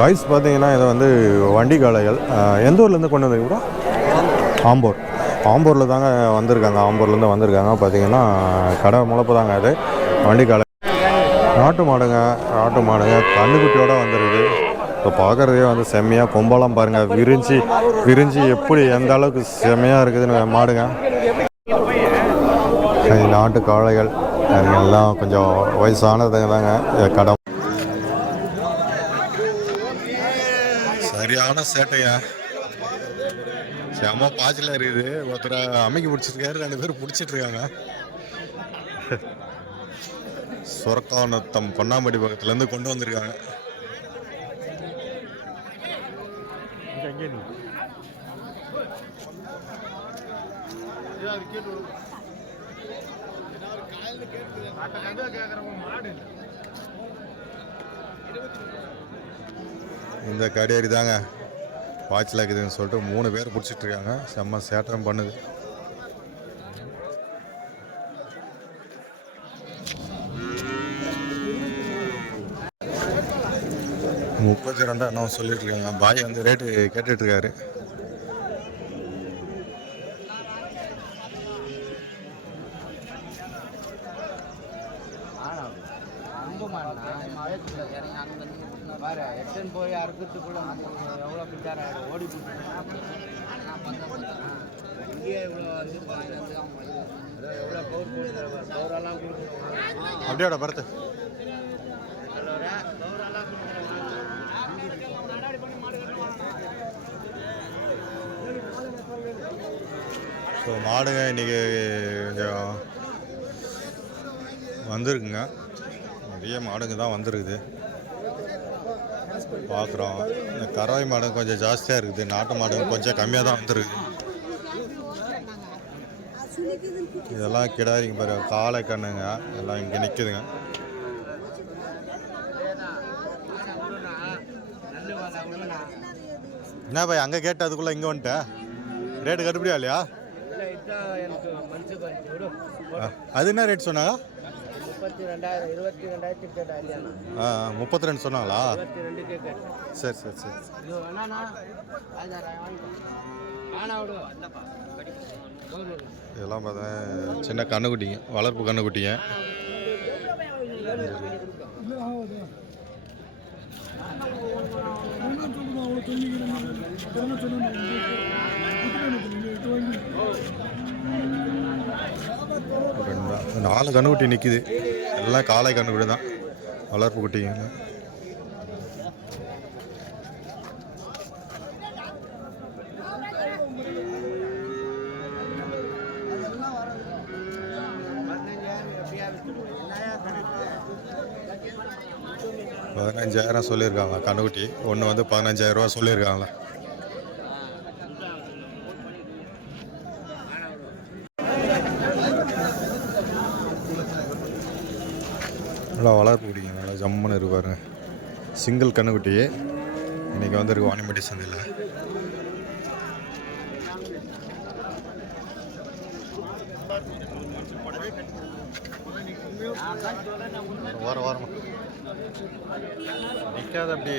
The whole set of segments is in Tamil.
ரைஸ் பார்த்தீங்கன்னா இதை வந்து வண்டி காளைகள் எந்த ஊர்லேருந்து கொண்டு வந்தீங்க கூட? ஆம்பூரில் தாங்க வந்திருக்காங்க. ஆம்பூர்லேருந்து வந்திருக்காங்க. பார்த்தீங்கன்னா கடை முளைப்பு தாங்க அது வண்டி காளை. நாட்டு மாடுங்க கண்ணுக்குட்டியோடு வந்துருக்குது. இப்போ பார்க்குறதே வந்து செம்மையாக கொம்பெல்லாம் பாருங்கள், விரிஞ்சு எப்படி எந்த அளவுக்கு செம்மையாக இருக்குதுன்னு மாடுங்க. நாட்டு காளைகள் எல்லாம் கொஞ்சம் வயசானதுங்க தாங்க கடை. சரியான சேட்டையா, செம்ம பாய்ச்சல இருக்குது. ஒருத்தரை அமைக்கி பிடிச்சிருக்காரு, 2 பேர் பிடிச்சிட்டு இருக்காங்க. சுரக்கானத்தம் பொன்னாம்படி பக்கத்துலேருந்து கொண்டு வந்திருக்காங்க. இந்த கடையறி தாங்க பாய்ச்சல் இருக்குதுன்னு சொல்லிட்டு 3 பேர் பிடிச்சிட்டு இருக்காங்க. செம்ம சேட்டம் பண்ணுது. $32 என்ன சொல்லிட்டு இருக்காங்க. பாய் வந்து ரேட்டு கேட்டுட்டு இருக்காரு. போய் அறுக்கிறதுக்குள்ள எவ்வளோ பிச்சார ஓடி இங்கேயே இவ்வளோ வந்து எவ்வளோ பவுரெல்லாம் கொடுக்கணும். அப்படியோட பரத்து ஸோ மாடுங்க இன்றைக்கி கொஞ்சம் வந்திருக்குங்க. நிறைய மாடுங்க தான் வந்துருக்குது பார்க்குறோம். இந்த கறவை மாடு கொஞ்சம் ஜாஸ்தியாக இருக்குது. நாட்டு மாடு கொஞ்சம் கம்மியாக தான் வந்துருக்குது. இதெல்லாம் கிடாரிங்க பாரு, காளை கண்ணுங்க எல்லாம் இங்கே நிற்குதுங்க. என்ன பாய் அங்கே கேட்டு அதுக்குள்ளே இங்கே வந்துட்டேன். ரேட்டு கட்டுப்படியா இல்லையா? அது என்ன ரேட் சொன்னாங்க? 32 சொன்னாங்களா? சரி. இதெல்லாம் பார்த்தா சின்ன கண்ணுக்குட்டிங்க, வளர்ப்பு கண்ணுக்குட்டிங்க. நாலு கண்ணுக்குட்டி நிற்கிது. எல்லாம் காளை கண்ணுக்குட்டி தான், வளர்ப்பு குட்டிங்க. $15,000 சொல்லியிருக்காங்க கண்ணுக்குட்டி. ஒன்று வந்து $15,000 சொல்லியிருக்காங்களா. நல்லா வளர்ப்பு குட்டிங்க, நல்லா ஜம்முன்னு இருப்பாரு. சிங்கிள் கண்ணுக்குட்டி இன்றைக்கி வந்துருக்கு வாணிம்பட்டி சந்தையில். வாரம் நிற்காத அப்படி.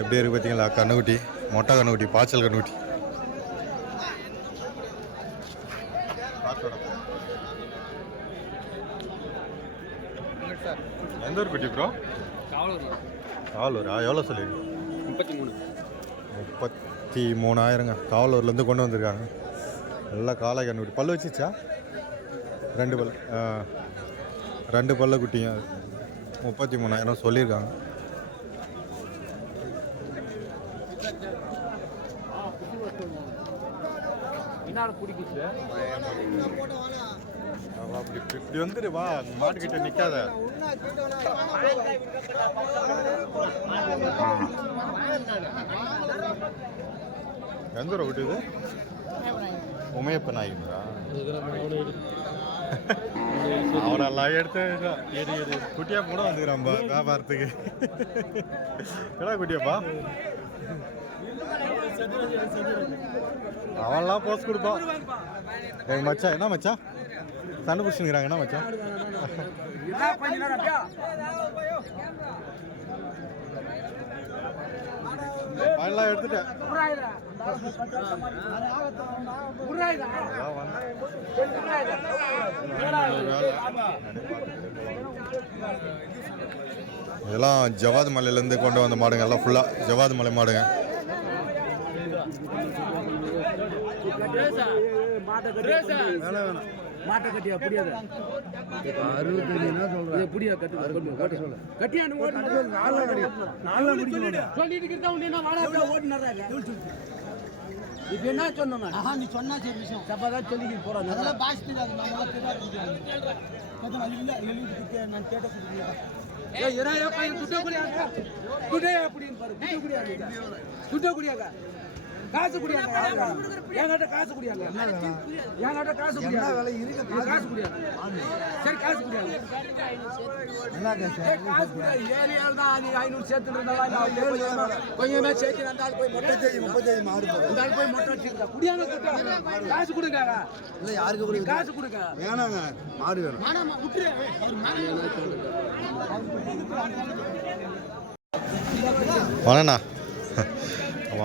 எப்படி இருக்கு பார்த்தீங்களா கண்ணுக்குட்டி? மொட்டை கண்ணுக்குட்டி, பாய்ச்சல் கண்ணுக்குட்டி. எந்த ஒரு குட்டி ப்ரோ? காவலூரா? எவ்வளோ சொல்லிருக்கு? 33,000ங்க. காவலூர்லேருந்து கொண்டு வந்திருக்காங்க. நல்லா காளை கண்ணுக்குட்டி. பல்லு வச்சிச்சா? 2 பல். 2 பல்ல குட்டிங்க. 33,000 சொல்லியிருக்காங்க. இப்படி வந்துடு வா, மாட்டுக்கிட்ட நிற்காத. எந்த ஒரு குட்டி இது? உமையப்ப நாய்க்குங்களா? அவரெல்லாம் எடுத்து குட்டியா கூட வந்துக்கிறான்பா வியாபாரத்துக்கு. கடா குட்டியாப்பா? அவன்லாம் போஸ்ட் கொடுப்பான். எங்கள் மச்சான் என்ன மச்சான் சண்டை பிடிச்சிருக்கிறாங்கண்ணா மச்சான். அதெல்லாம் எடுத்துட்டேன். இதெல்லாம் ஜவாது மலையிலேருந்து கொண்டு வந்த மாடுங்க, எல்லாம் ஃபுல்லாக ஜவாது மலை மாடுங்க. மாட்டை கட்டியா புரியாது 65 புரியா கட்டு சொல்ல கட்டியான்னு இப்ப என்ன சொன்ன நீ சொன்னா சரி விஷயம் தப்பாதான் சொல்லிக்கிட்டு போறோம். அதெல்லாம் பாஷ் தெரியாது, நம்மளாம் தெரியாது. நான் கேட்ட காசு குடியாங்க, என்கிட்ட காசு குடியாங்க, என்கிட்ட காசு குடியாங்க, காசு குடியாங்க. சரி காசு குடியாங்க, காசு குடியாங்க. 7 தான் 500 சேர்த்து கொஞ்சமே சேர்த்து அந்த போய் மொட்டை 30 மாடு போய் மொட்டை குடியாங்க. காசு கொடுங்க, இல்ல யாருக்கு காசு கொடுங்க, வேணாங்க மாடு வேணும். வணண்ணா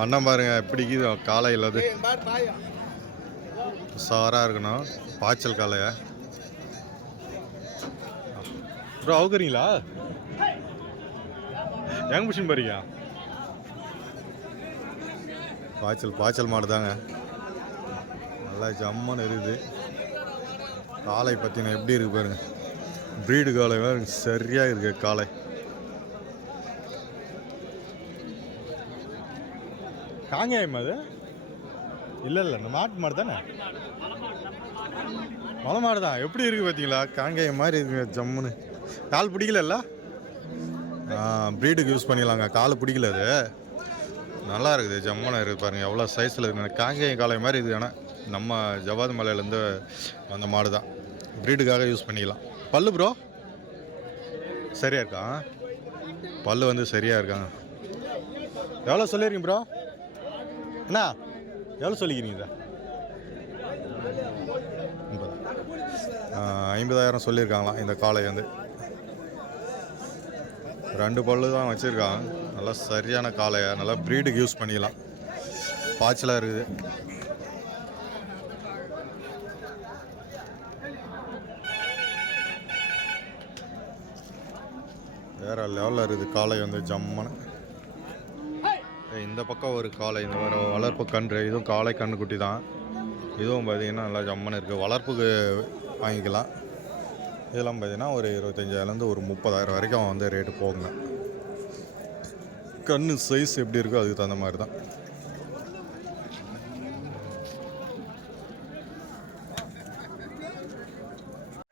அண்ணன் பாருங்க எப்படிக்குது காலையில் அது சாராக இருக்கணும். பாய்ச்சல் காலைய ப்ரோ அவுக்குறீங்களா? எங்க மிஷின் பாருங்க. பாய்ச்சல் மாடு தாங்க, நல்லா ஜம்மன்னு இருக்குது. காலை பார்த்தீங்கன்னா எப்படி இருக்கு பாருங்க, ப்ரீடு காலை பாருங்க, சரியாக இருக்கு காலை. காங்கேயம் அது இல்லை இந்த மாட்டு மாடு தானே, மலை மாடு தான். எப்படி இருக்குது பார்த்தீங்களா, காங்கேயம் மாதிரி இருக்குங்க ஜம்முன்னு. கால் பிடிக்கல, ப்ரீடுக்கு யூஸ் பண்ணிக்கலாங்க. கால் பிடிக்கல, அது நல்லா இருக்குது, ஜம்முன்னு இருக்குது பாருங்கள். எவ்வளோ சைஸில் இருக்குது, காங்கேயம் காலை மாதிரி இருக்குது. ஆனால் நம்ம ஜவாது மலையிலேருந்து அந்த மாடு தான், ப்ரீடுக்காக யூஸ் பண்ணிக்கலாம். பல்லு ப்ரோ சரியாக இருக்கா? பல்லு வந்து சரியாக இருக்காங்க. எவ்வளோ சொல்லியிருக்கீங்க ப்ரோ? அண்ணா எவ்வளோ சொல்லிக்கிறீங்க? 50,000 சொல்லியிருக்காங்களாம். இந்த காளை வந்து 2 பல்லு தான் வச்சுருக்காங்க. நல்லா சரியான காளையை, நல்லா ப்ரீடுக்கு யூஸ் பண்ணிக்கலாம். பாய்ச்சலாக இருக்குது. வேறு லெவலில் இருக்குது காளை வந்து ஜம்மன்னு. இந்த பக்கம் ஒரு காளை, இந்த மாதிரி வளர்ப்பு கன்று, இதுவும் காளை கன்றுக்குட்டி தான். இதுவும் பார்த்திங்கன்னா நல்லா ஜம்மன்னு இருக்குது. வளர்ப்புக்கு வாங்கிக்கலாம். இதெல்லாம் பார்த்திங்கன்னா ஒரு 25,000லேருந்து ஒரு 30,000 வரைக்கும் வந்து ரேட்டு போகுங்க. கன்று சைஸ் எப்படி இருக்கோ அதுக்கு தகுந்த மாதிரி தான்.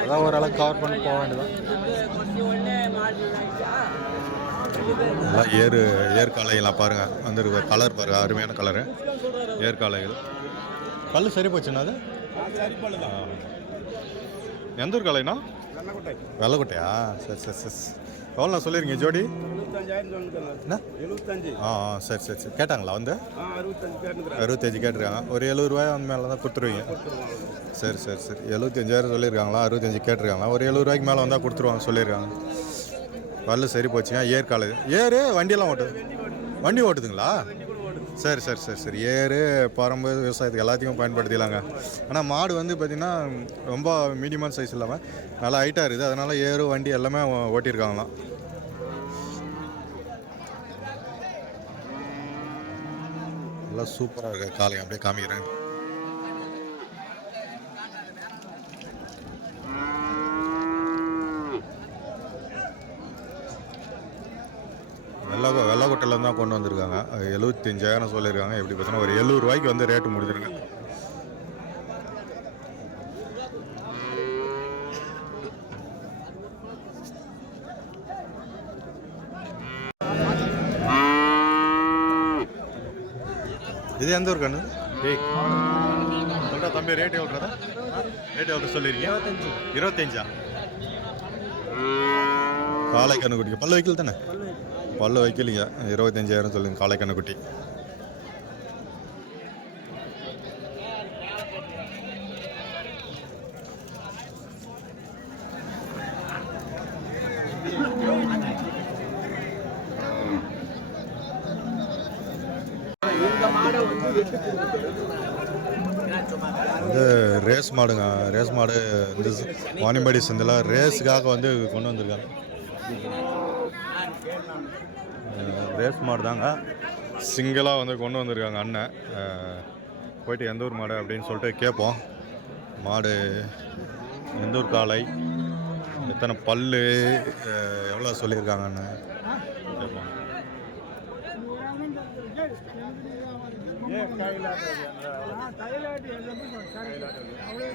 அதான் ஓரளவுக்கு கவர் பண்ணி போக வேண்டியதான். நல்லா ஏற்காலைகளாக பாருங்கள் வந்துருக்கு. கலர் பாருங்கள், அருமையான கலரு ஏற்காலைகள். பல்லு சரி போச்சுண்ணா அது? எந்த ஊர் காலைண்ணா? வெள்ளக்கோட்டையா? சரி. எவ்வளோண்ணா சொல்லியிருக்கீங்க ஜோடி? 75. சரி. கேட்டாங்களா வந்து? 65 கேட்டிருக்காங்க. ஒரு 70 ரூபாய் அந்த மேலே தான் கொடுத்துருவீங்க. சரி 75,000 சொல்லியிருக்காங்களா? 65 கேட்டிருக்காங்களா? ஒரு 70 ரூபாய்க்கு மேலே வந்தால் கொடுத்துருவாங்க சொல்லியிருக்காங்க. பல்லு சரி போச்சுங்க. ஏற்காலை வண்டியெல்லாம் வண்டி ஓட்டுதுங்களா? சரி. ஏறு பரம்பு விவசாயத்துக்கு எல்லாத்தையும் பயன்படுத்திக்கலாங்க. ஆனால் மாடு வந்து பார்த்திங்கன்னா ரொம்ப மீடியமான சைஸ் இல்லாமல் நல்லா ஹைட்டாக இருக்குது. அதனால் ஏறு வண்டி எல்லாமே ஓட்டியிருக்காங்களாம். நல்லா சூப்பராக இருக்குது காலை. அப்படியே காமிக்கிறேன். வெள்ளக்கோட்டையில் தான் கொண்டு வந்திருக்காங்க. 75,000 சொல்லியிருக்காங்க. எப்படி பார்த்தீங்கன்னா ஒரு 70 ரூபாய்க்கு வந்து ரேட்டு முடிஞ்சிருங்க. இது எந்த ஒரு கண்ணு? சொல்கிறா தம்பி, ரேட் எவ்வளோடா? ரேட் எவ்வளோ சொல்லியிருக்கீங்க? 25. காளை கண்ணுக்குட்டி பல்லு வைக்கல தானே? பல்லு வைக்கலைங்க. 25,000 சொல்லுங்க காளை கண்ணுக்குட்டி. மாடை வந்து வந்து ரேஸ் மாடுங்க. ரேஸ் மாடு இந்த வாணியம்பாடி சந்தையில் ரேஸுக்காக வந்து கொண்டு வந்திருக்காங்க. ரேஸ் மாடு தாங்க, சிங்கிளாக வந்து கொண்டு வந்திருக்காங்க அண்ணன். போயிட்டு எந்த ஊர் மாடு அப்படின்னு சொல்லிட்டு கேட்போம். மாடு எந்த ஊர் காளை, எத்தனை பல்லு, எவ்வளோ சொல்லியிருக்காங்கன்னு கேட்போம்.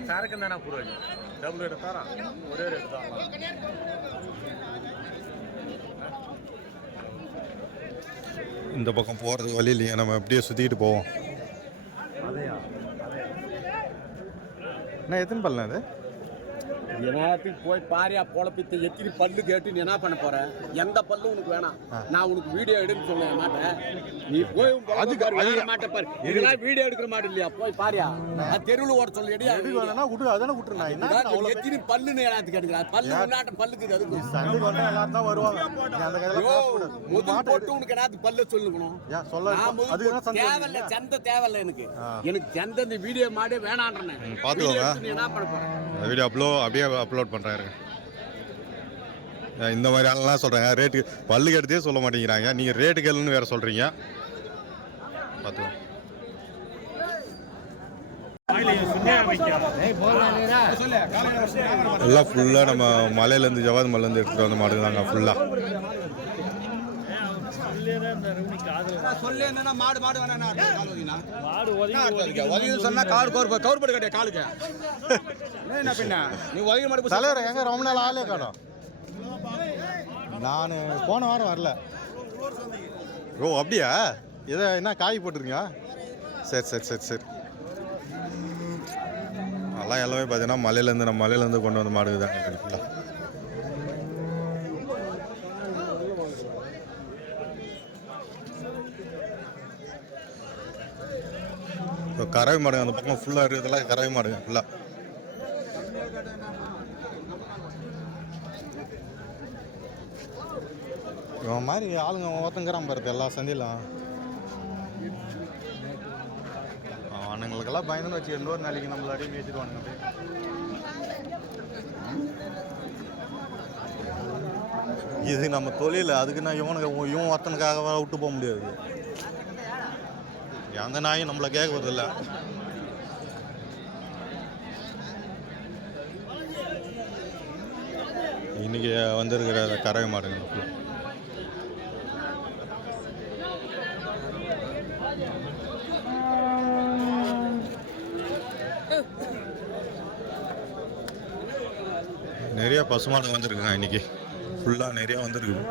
சரக்கு தானே பூரா டபுள் எடுத்தாரா ஒரே ரேட்டு தான். இந்த பக்கம் போகிறதுக்கு வழி இல்லைங்க, நம்ம அப்படியே சுற்றிக்கிட்டு போவோம். என்ன எத்தனை பல்லுண்ணா அது? என்னத்துக்கு போய் பாரியா பொழப்பித்து எத்தனை பல்லு கேட்டு நீ என்ன பண்ண போற? எந்த பல்லு உனக்கு வேணாம், நான் உனக்கு வீடியோ எடுன்னு சொல்ல மாட்டேன். நீ போய் அதுக்கு மாட்ட பாரு. இதெல்லாம் வீடியோ எடுக்கிற மாட்டேன் இல்லையா? போய் பாரியா, தெருவில் ஓட சொல்லி எத்தனை பல்லுன்னு ஏனாத்துக்கு எடுக்கிறா? பல்லு நாட்ட பல்லுக்கு அதுக்கு போட்டு உனக்கு என்னத்து பல்லு சொல்லணும். தேவையில்ல, சந்தை தேவையில்ல எனக்கு. எனக்கு சந்தை இந்த வீடியோ மாடே வேணான்றேன். பார்த்துக்கோங்க, என்ன பண்ண போறேன்? வீடியோ அப்படியே அப்லோட் பண்ணுறாரு. இந்த மாதிரி ஆளெல்லாம் சொல்கிறாங்க ரேட்டு பல்லுக்கு எடுத்தே சொல்ல மாட்டேங்கிறாங்க. நீங்கள் ரேட்டு கேளுன்னு வேறு சொல்கிறீங்க. பார்த்துக்கோங்க. எல்லாம் ஃபுல்லாக நம்ம மலையிலேருந்து ஜவாது மலையிலேருந்து எடுத்துகிட்டு வந்த மாடு தாங்க ஃபுல்லாக. தலைவர் எங்க ரொம்ப நாள் ஆளே காணோம். நான் போன வாரம் வரல. ஓ அப்படியா? இதை என்ன காய் போட்டிருக்கீங்க? சரி சரி சரி சரி. அதெல்லாம் எல்லாமே பார்த்தீங்கன்னா மலையிலேருந்து நம்ம மலையிலேருந்து கொண்டு வந்த மாடு தாங்க ஃபுல்லாக. இப்போ கறவை மாடுங்க அந்த பக்கம் ஃபுல்லாக இருக்கிறதுலாம் கறவை மாடுங்க ஃபுல்லாக. இவன் மாதிரி ஆளுங்க ஒருத்தங்கிறான் பாருது எல்லா சந்தையிலும். அவனுங்களுக்கெல்லாம் பயந்துன்னு வச்சு இன்னொரு நாளைக்கு நம்மள அடி மேய்ச்சிடுவானுங்க. இது நம்ம தொழில், அதுக்குன்னா இவன் ஒருத்தனுக்காக விட்டு போக முடியாது. அந்த நாயும் நம்மளை கேட்க வருதில்ல. இன்னைக்கு வந்திருக்கிற கறவை மாடுங்க நிறைய பசுமாடு வந்துருக்குங்க. இன்னைக்கு ஃபுல்லாக நிறைய வந்துருக்கு.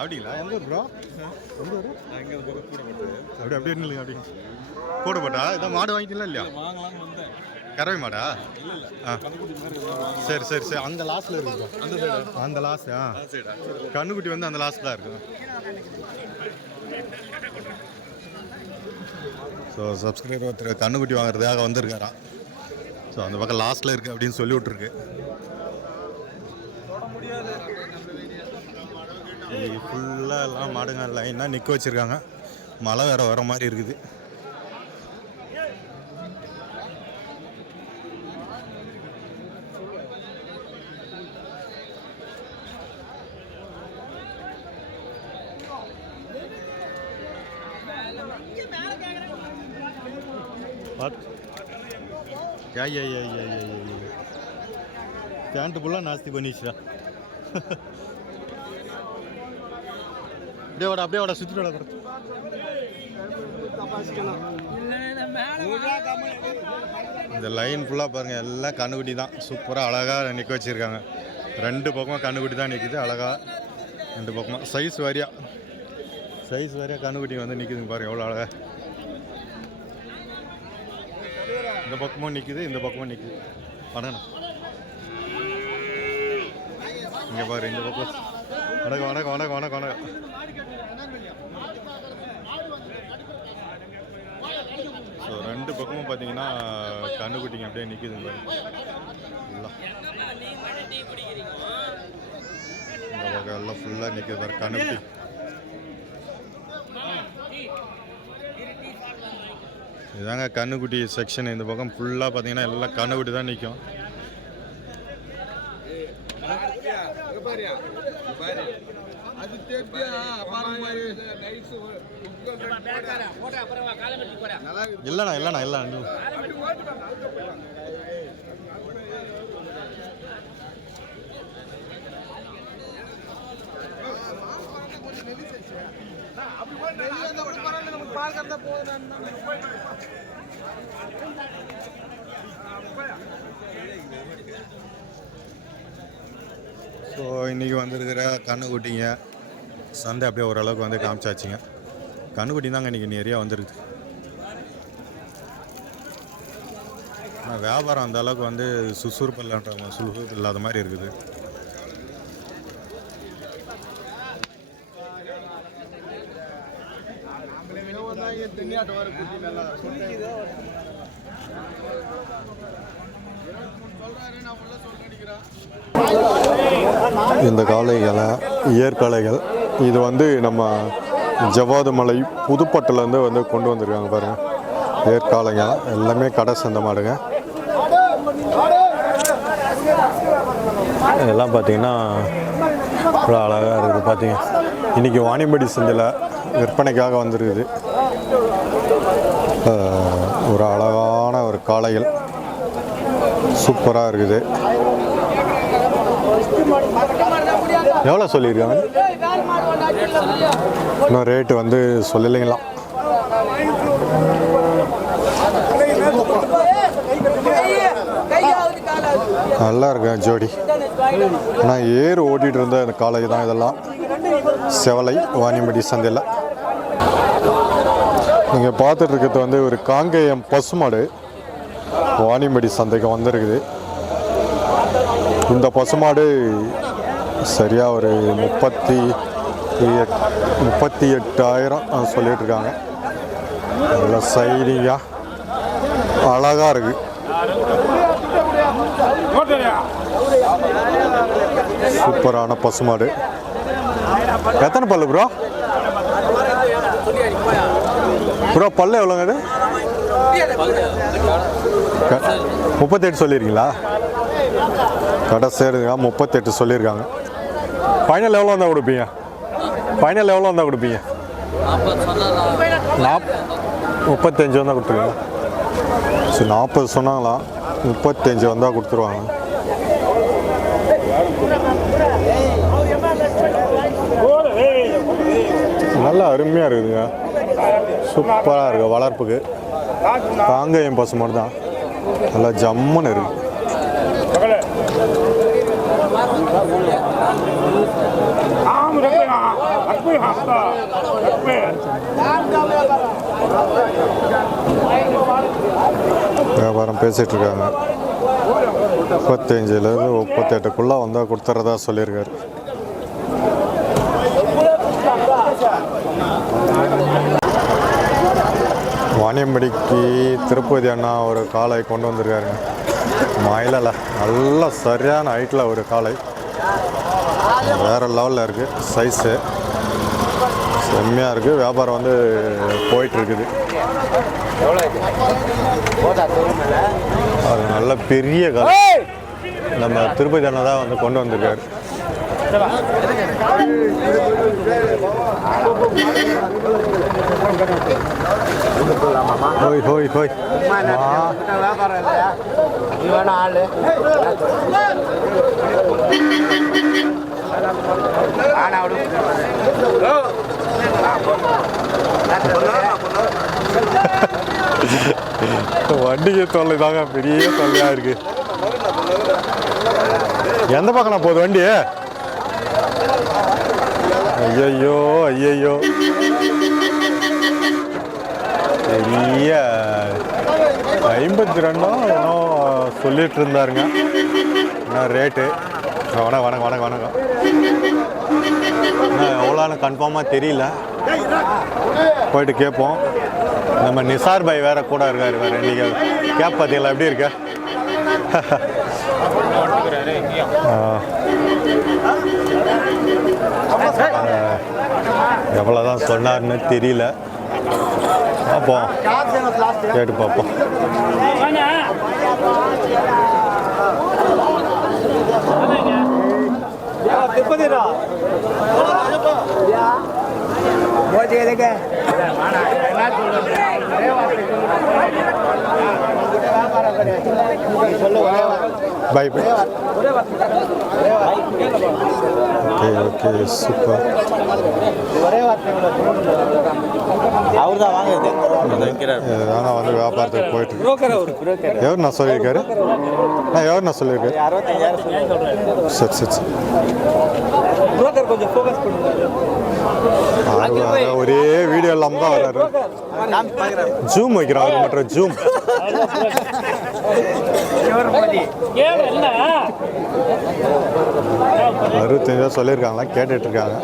அப்படிங்களா? எந்த ஊர் ப்ரோ? எந்த ஊர்? அப்படி அப்படியே இல்லைங்க. அப்படி கூட போட்டா இதான் மாடு வாங்கிக்கலாம் இல்லையா? கறவை மாடா? ஆ சரி சரி சரி. அந்த லாஸ்ட்டில் இருக்கு. அந்த லாஸ்ட் கண்ணுக்குட்டி வந்து அந்த லாஸ்ட் தான் இருக்கு. ஸோ சப்ஸ்கிரைபர் ஒருத்தர் கண்ணுக்குட்டி வாங்குறதுக்காக வந்திருக்காராம். ஸோ அந்த பக்கம் லாஸ்ட்டில் இருக்குது அப்படின்னு சொல்லி விட்ருக்கு. ஃபுல்லாக எல்லாம் மாடுங்க லைனாக நிற்க வச்சுருக்காங்க. மழை வேறு வர மாதிரி இருக்குது. பேண்ட்டு ஃபுல்லாக நாஸ்தி பண்ணிடுச்சா? அப்படியே வாடா சுற்றிட்டு வாடா. இந்த லைன் ஃபுல்லாக பாருங்கள், எல்லாம் கண்ணுக்குட்டி தான். சூப்பராக அழகாக நிற்க வச்சுருக்காங்க. ரெண்டு பக்கமும் கண்ணுக்குட்டி தான் நிற்குது அழகாக. ரெண்டு பக்கமாக சைஸ் வாரியாக கண்ணுக்குட்டி வந்து நிற்குதுங்க பாருங்க எவ்வளோ அழகா. இந்த பக்கமும் நிற்குது, இந்த பக்கமும் நிற்குது. வணக்கம் இங்கே பாரு, இந்த பக்கம் வணக்கம் வணக்கம் வணக்கம் வணக்கம் வணக்கம். ஸோ ரெண்டு பக்கமும் பார்த்தீங்கன்னா கண்ணுக்குட்டிங்க அப்படியே நிற்குதுங்க பாருங்க. இந்த பக்கம் எல்லாம் ஃபுல்லாக நிற்குது பாரு கண்ணுக்குட்டி. இதுதாங்க கண்ணுக்குட்டி செக்ஷன். இந்த பக்கம் ஃபுல்லாக பார்த்தீங்கன்னா எல்லாம் கண்ணுக்குட்டி தான் நிற்கும். இல்லைண்ணா ஸோ இன்றைக்கி வந்துருக்கிற கண்ணுக்குட்டிங்க சந்தை அப்படியே ஓரளவுக்கு வந்து காமிச்சாச்சுங்க. கண்ணுக்குட்டி தாங்க இன்றைக்கி நிறையா வந்துருக்கு. ஆனால் வியாபாரம் அந்த அளவுக்கு வந்து சுறுசுறுப்பு இல்லாத மாதிரி இருக்குது. இந்த காளைகளை ஏற்காளைகள் இது வந்து நம்ம ஜவ்வாது மலை புதுப்பட்டிலேருந்து வந்து கொண்டு வந்திருக்காங்க பாருங்கள். ஏற்காளைங்க எல்லாமே கடை சந்தை மாடுங்க. இதெல்லாம் பார்த்தீங்கன்னா அவ்வளோ அழகாக இருக்குது. பார்த்தீங்க இன்றைக்கி வாணியம்படி சந்தையில் விற்பனைக்காக வந்துருக்குது. ஒரு அழகான ஒரு காளைகள் சூப்பராக இருக்குது. எவ்வளோ சொல்லியிருக்காங்க? இன்னும் ரேட்டு வந்து சொல்லலைங்களா. நல்லா இருக்கு ஜோடி. ஆனால் ஏர் ஓட்டிகிட்டு இருந்த இந்த காளை தான் இதெல்லாம். செவலை வாணியம்படி சந்தையில் நீங்கள் பார்த்துட்டு இருக்கிறது வந்து ஒரு காங்கேயம் பசுமாடு வாணியம்படி சந்தைக்கு வந்திருக்குது. இந்த பசுமாடு சரியாக ஒரு 38,000 சொல்லிட்டு இருக்காங்க. நல்ல சைனியாக அழகாக இருக்கு. சூப்பரான பசுமாடு. எத்தனை பல்லு ப்ரோ? பல்லு எவ்வளோங்க அது? 38 சொல்லியிருக்கீங்களா? கடை சேருங்க 38 சொல்லியிருக்காங்க. ஃபைனல் எவ்வளோ வந்தால் கொடுப்பீங்க? 35 வந்தால் கொடுத்துருங்க. சரி 40 சொன்னாங்களா? 35 வந்தால் கொடுத்துருவாங்க. நல்லா அருமையாக இருக்குதுங்க. சூப்பராக இருக்குது. வளர்ப்புக்கு காங்கேயம் பசுமாடு தான். நல்லா ஜம்முன்னு இருக்குது. வியாபாரம் பேசிட்டு இருக்காங்க. 35லேருந்து 38க்குள்ளே வந்தால் கொடுத்துறதா சொல்லியிருக்காரு. வாணியம்படிக்கு திருப்பதி அண்ணா ஒரு காளை கொண்டு வந்திருக்காருங்க. மயிலில் நல்லா சரியான ஹைட்டில் ஒரு காளை. வேறு லெவலில் இருக்குது. சைஸு செம்மையாக இருக்குது. வியாபாரம் வந்து போயிட்டுருக்குது. அது நல்ல பெரிய காளை. நம்ம திருப்பதி அண்ணா தான் வந்து கொண்டு வந்திருக்காரு. ஹோய் ஹோய் ஹோய் வண்டிக்கு தொல்லை தாங்க பெரிய தொல்லையா இருக்கு. எந்த பக்கம் போகுது வண்டி? ஐயையோ ஐயையோ பெரிய 52 ஏன்னோ சொல்லிட்டு இருந்தாருங்க. என்ன ரேட்டு? வணக்கம் வணக்கம் வணக்கம். எவ்வளோன்னு கன்ஃபார்மாக தெரியல, போயிட்டு கேட்போம். நம்ம நிசார் பாய் வேற கூட இருக்காரு. வேறு இன்றைக்கி கேப் பார்த்தீங்களா எப்படி இருக்க? எவ்வளோதான் சொன்னார்னு தெரியல, பார்ப்போம், கேட்டு பார்ப்போம். Bye bye. Okay okay super. அவர்தான் வாங்குறது. ஆனால் வந்து வியாபாரத்துக்கு போயிட்டு எவர் நான் சொல்லியிருக்காரு? எவர் நான் சொல்லியிருக்காரு? 65,000 சரி சரி சரி. கொஞ்சம் ஃபோக்கஸ் பண்ணுங்க. ஒரே வீடியோ இல்லாமல் தான் வர்றாரு. ஜூம் வைக்கிறான் அவர் மட்டும். ஜூம் 65 சொல்லியிருக்காங்களா, கேட்டுட்டு இருக்காங்க.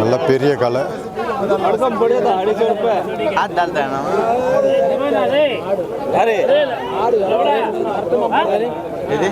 நல்ல பெரிய கலை. இது